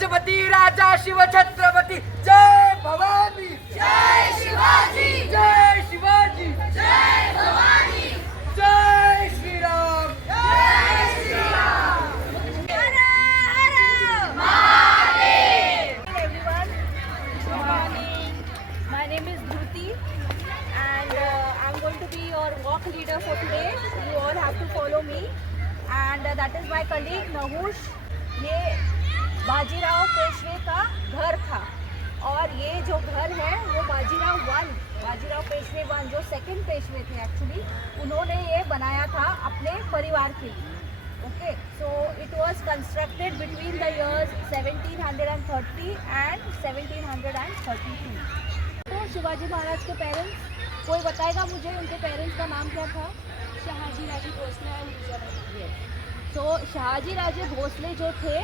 गजपती राजा शिव छत्रपती जय भवानी जय शिवाजी जय शिवाजी जय भवानी जय श्रीराम जय श्रीराम हर हर Mahadev. Everyone, good morning. My name is Dhruti and I'm going to be your walk leader for today. You all have to follow me and that is my colleague Nahush. ये बाजीराव पेशवे का घर था और ये जो घर है वो बाजीराव पेशवे वन जो सेकंड पेशवे थे एक्चुअली उन्होंने ये बनाया था अपने परिवार के लिए. Okay, so it was constructed between the years 1730 and 1732. तो शिवाजी महाराज के पेरेंट्स कोई बताएगा मुझे उनके पेरेंट्स का नाम क्या था? शहाजी राजे भोसले एंड जिजाबाई. तो शहाजी राजे भोसले जो थे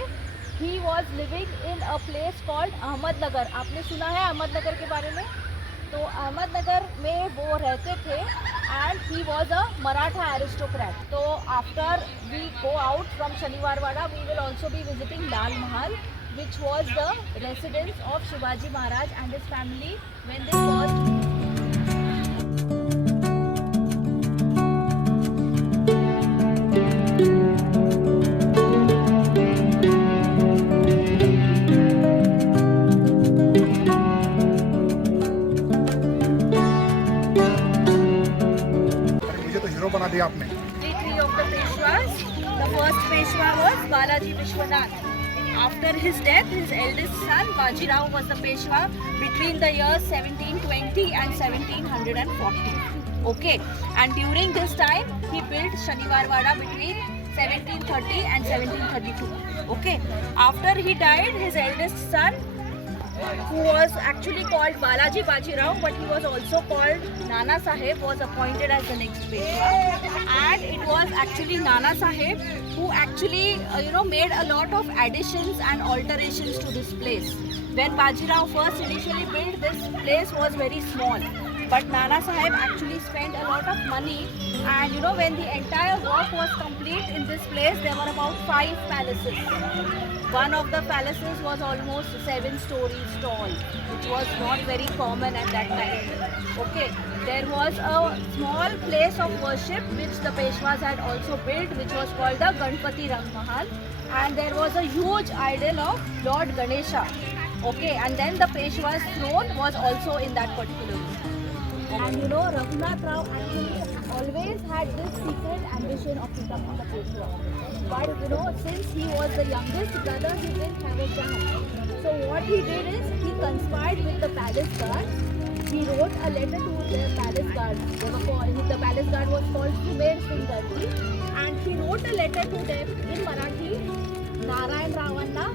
he was living in a place called Ahmednagar. आपने सुना है अहमदनगर के बारे में? तो अहमदनगर में वो रहते थे and he was a Maratha aristocrat. So after we go out from Shaniwarwada, we will also be visiting Lal Mahal, which was the residence of Shivaji Maharaj and his family when they first. बना दिया आपने. Three of the Peshwas. The first Peshwa was Balaji Vishwanath. After his death, his eldest son Bajirao was the Peshwa between the years 1720 and 1740. Okay, and during this time he built Shaniwarwada between 1730 and 1732. Okay, after he died, his eldest son, who was actually called Balaji Bajirao, but he was also called Nana Saheb, was appointed as the next Peshwa. And it was actually Nana Saheb who actually, made a lot of additions and alterations to this place. When Bajirao first initially built, this place was very small. But Nana Saheb actually spent a lot of money, and when the entire work was complete in this place, there were about 5 palaces. One of the palaces was almost 7 stories tall, which was not very common at that time. Okay, there was a small place of worship which the Peshwas had also built, which was called the Ganpati Rang Mahal, and there was a huge idol of Lord Ganesha. Okay, and then the Peshwa's throne was also in that particular room. And Raghunath Rao actually always had this secret ambition of becoming the Peshwa. But since he was the youngest brother, he didn't have a chance. So what he did is he conspired with the palace guards. He wrote a letter to the palace guards. The palace guard was called Kuber Singh Gargi, and he wrote a letter to them in Marathi, Narayan Ravanna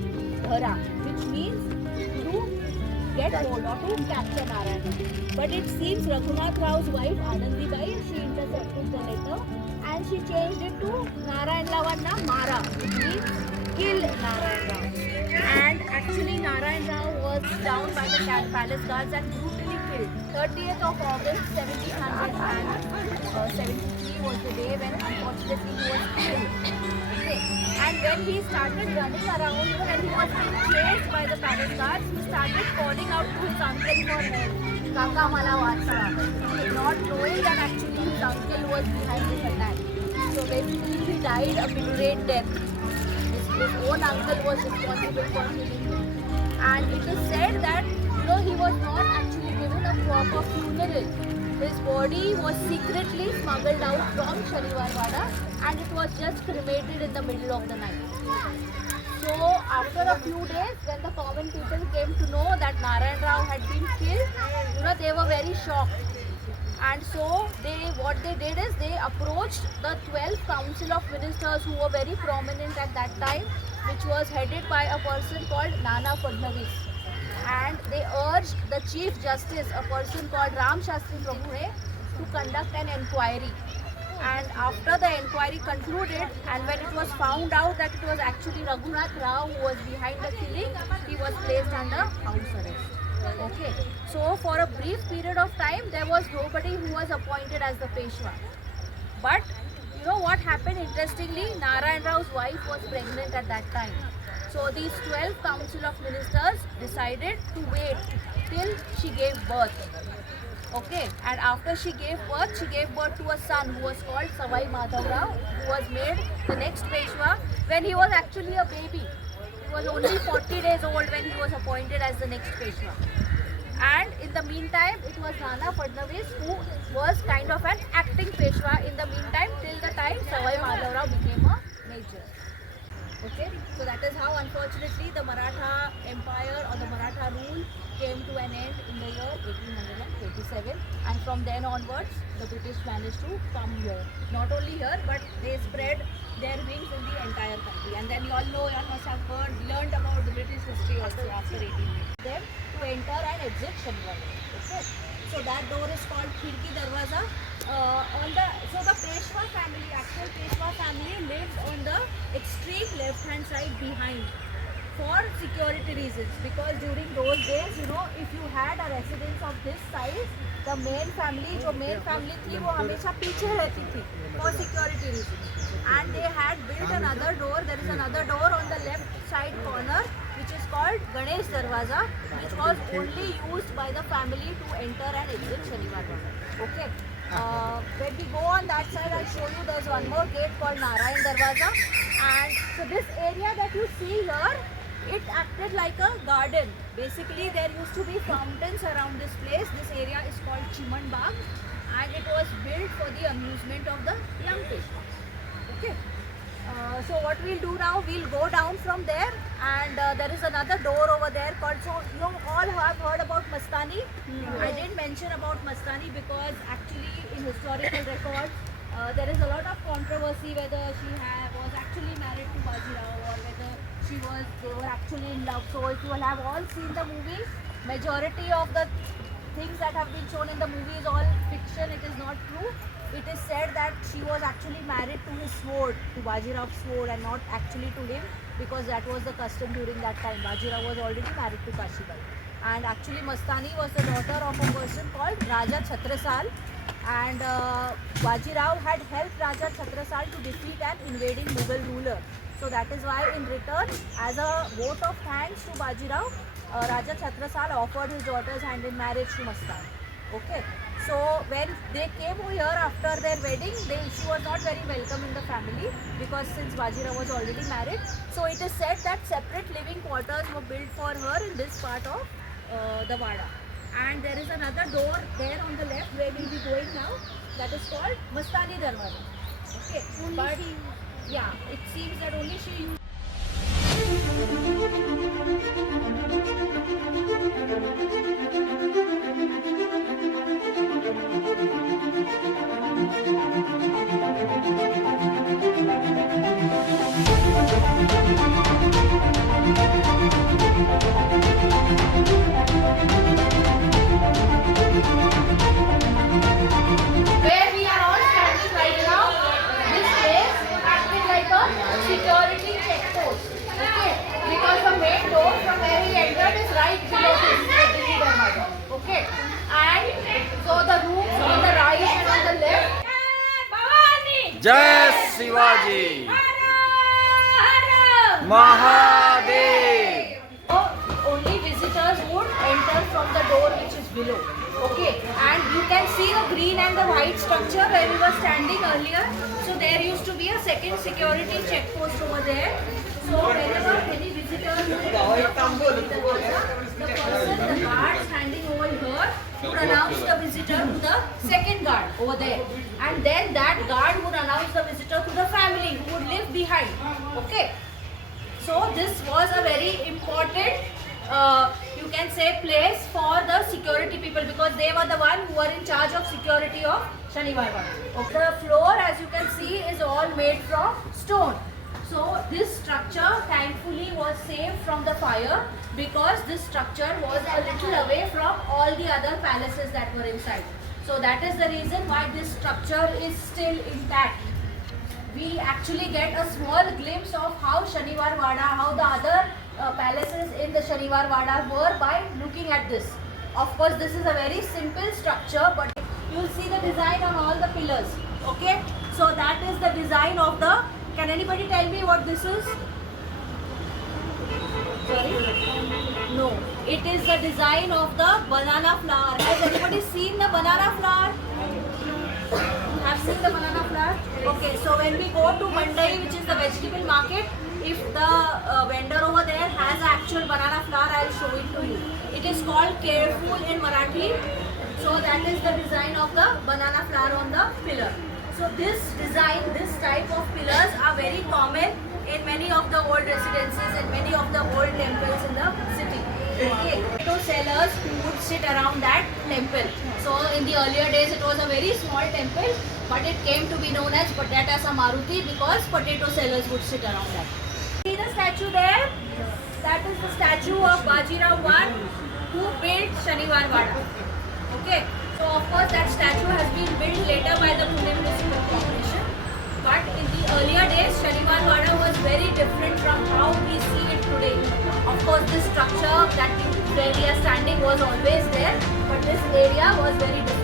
Dhara, which means to get hold or to capture Narayan. But it seems Raghunath Rao's wife Anandi Bai, she intercepted the letter and she changed it to Narayan Ravanna Mara, which means kill Narayan Rao. And actually Narayan Rao was down by the palace guards and brutally killed. 30th of August 1773 was the day when unfortunately he was killed. Okay. And when he started running around, when he was being chased by the palace guards, he started calling out to his uncle for help. Kaka mala vacha. Not knowing that actually his uncle was behind this attack. So basically he died a betrayed death. His own uncle was responsible for killing him. And it is said that he was not actually given a proper funeral. His body was secretly smuggled out from Shaniwarwada and it was just cremated in the middle of the night. So after a few days, when the common people came to know that Narayan Rao had been killed, they were very shocked. And so what they did is they approached the 12th Council of Ministers who were very prominent at that time, which was headed by a person called Nana Fadnavis. And they urged the Chief Justice, a person called Ram Shastri Prabhuhe, to conduct an inquiry. And after the inquiry concluded, and when it was found out that it was actually Raghunath Rao who was behind the killing, he was placed under house arrest. Okay, so for a brief period of time, there was nobody who was appointed as the Peshwa. But what happened? Interestingly, Narayan Rao's wife was pregnant at that time. So these 12 council of ministers decided to wait till she gave birth. Okay, and after she gave birth to a son who was called Savai Madhavrao, who was made the next Peshwa when he was actually a baby. He was only 40 days old when he was appointed as the next Peshwa. And in the meantime, it was Nana Fadnavis who was kind of an acting Peshwa in the meantime till the time Savai Madhavrao became a major. Okay, so that is how unfortunately the Maratha Empire or the Maratha rule came to an end in the year 1827, and from then onwards the British managed to come here. Not only here, but they spread their wings in the entire country. And then you all know, you all must have learned about the British history also after 1800. Them to enter and exit Shaniwar. Okay, so that door is called Khirki Darwaza. So the Peshwa family, actual Peshwa family, lived on the extreme left-hand side behind for security reasons, because during those days, you know, if you had a residence of this size, the main family थी वो हमेशा पीछे रहती थी for security reasons. And they had built another door. There is another door on the left side corner which is called Ganesh Darwaza, which was only used by the family to enter and exit Shaniwar Wada. Okay. When we go on that side, I'll show you there's one more gate called Narayan Darwaza. And so this area that you see here, it acted like a garden. Basically, there used to be fountains around this place. This area is called Chiman Bagh, and it was built for the amusement of the young Peshwas. Okay. So what we'll do now, we'll go down from there, and there is another door over there called, so you all have heard about Mastani. I didn't mention about Mastani because actually in historical records there is a lot of controversy whether she was actually married to Bajirao or whether they were actually in love. So if you have all seen the movie, majority of the things that have been shown in the movie is all fiction. It is not true. It is said that she was actually married to his sword, to Bajirao's sword, and not actually to him, because that was the custom during that time. Bajirao was already married to Kashibai. And actually Mastani was the daughter of a person called Raja Chhatrasal, and Bajirao had helped Raja Chhatrasal to defeat an invading Mughal ruler. So that is why in return, as a vote of thanks to Bajirao, Raja Chhatrasal offered his daughter's hand in marriage to Mastani. Okay. So when they came here after their wedding, she was not very welcome in the family, because since Bajirao was already married. So it is said that separate living quarters were built for her in this part of the Wada. And there is another door there on the left where we will be going now, that is called Mastani Darwaza. Okay, but yeah, it seems that only she used. Where we are all standing right now, this place acted like a security checkpost. Okay, because the main door from where we entered is right below this Delhi Darwaza. Okay, and so the rooms on the right and on the left. जय Shivaji Mahadev. So only visitors would enter from the door which is below. Okay, and you can see the green and the white structure where we were standing earlier. So there used to be a second security checkpost over there. So whenever any visitors would enter the person, the guard standing over here would announce the visitor to the second guard over there, and then that guard would announce the visitor to the family who would live behind. Okay, so this was a very important you can say place for the security people, because they were the one who were in charge of security of Shaniwar Wada. Okay. The floor, as you can see, is all made from stone. So this structure thankfully was saved from the fire, because this structure was a little away from all the other palaces that were inside. So that is the reason why this structure is still intact. We actually get a small glimpse of how Shaniwar Wada, how the other palaces in the Shaniwar Wada were by looking at this. Of course, this is a very simple structure, but you will see the design on all the pillars. Okay, so that is the design of the. Can anybody tell me what this is? Sorry? No. It is the design of the banana flower. Has anybody seen the banana flower? Have seen the banana flower? Okay, so when we go to Mandai, which is the vegetable market, if the vendor over there has actual banana flower, I will show it to you. It is called Careful in Marathi. So that is the design of the banana flower on the pillar. So this design, this type of pillars are very common in many of the old residences and many of the old temples in the city. Okay, potato sellers who would sit around that temple. So in the earlier days it was a very small temple, but it came to be known as Patatasa Maruti because potato sellers would sit around that. See the statue there? That is the statue of Bajirao I who built Shaniwar Wada. Okay, so of course that statue has been built later by the Pune Municipal Corporation. But in the earlier days, Shaniwar Wada was very different from how we see it today. Of course, this structure where we are standing was always there, but this area was very different.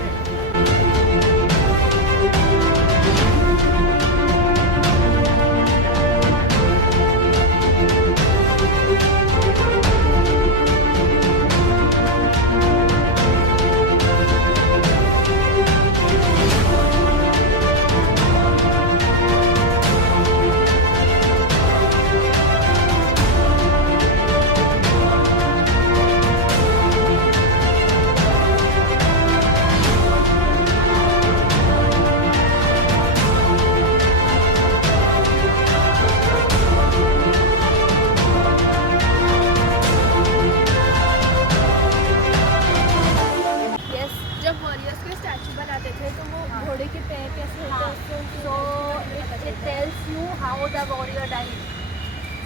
जब warriors के statue बनाते थे तो वो घोड़े के पैर कैसे होते हैं So it tells you how the warrior died.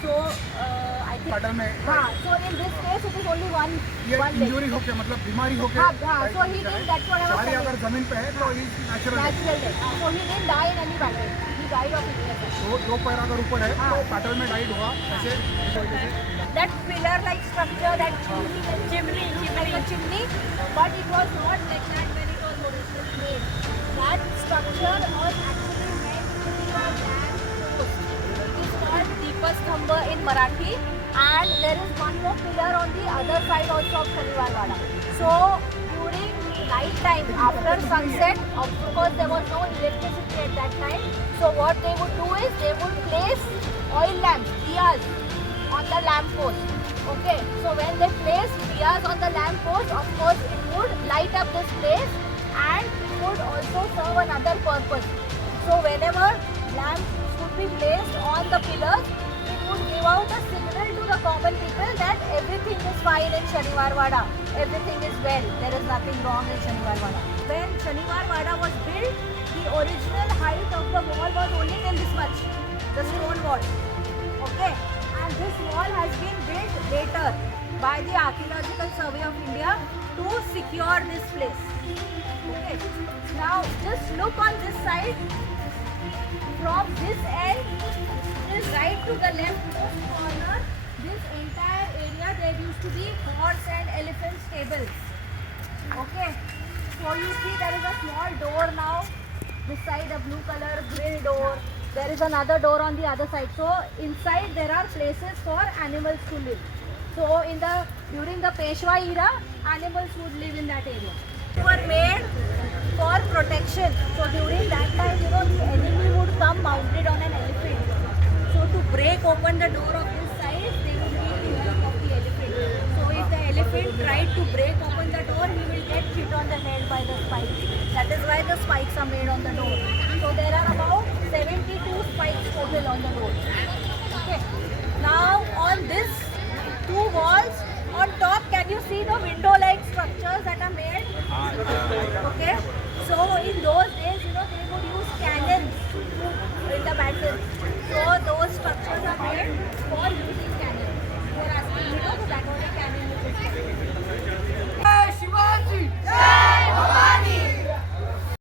So I think. पाटल में हाँ, so in this case it is only one ये one leg. इंजरी होके मतलब बीमारी होके हाँ, so he didn't. That's what I was सारी saying. अगर जमीन पे है तो ये नेचुरल है। Natural death. So he didn't die in any battle. He died of illness. तो दो पैर अगर ऊपर है तो पाटल में डाइड हुआ ऐसे इस वजह से That pillar-like structure, that chimney, like a chimney, but it was not like that when it was originally made. That structure was actually meant to be a lamp post. It is called Deepastambha in Marathi, and there is one more pillar on the other side also of Shaniwar Wada. So during night time, after sunset, of course there was no electricity at that time. So what they would do is they would place oil lamps, diyas, on the lamp post. Okay, so when they place diyas on the lamp post, of course it would light up this place and it would also serve another purpose. So whenever lamps would be placed on the pillars, it would give out a signal to the common people that everything is fine in Shaniwar Wada. Everything is well. There is nothing wrong in Shaniwar Wada. When Shaniwar Wada was built, the original height of the wall was only till this much, the stone wall. Okay. And this wall has been built later by the Archaeological Survey of India to secure this place. Okay. Now just look on this side. From this end, this right to the leftmost corner, this entire area there used to be horse and elephant stables. Okay. So you see there is a small door now. This side a blue color grill door. There is another door on the other side. So inside there are places for animals to live. So during the Peshwa era, animals would live in that area. They were made for protection. So during that time, the enemy would come mounted on an elephant. So to break open the door of this side, they would need the help of the elephant. So if the elephant tried to break open the door, he will get hit on the head by the spikes. That is why the spikes are made on the door. So there are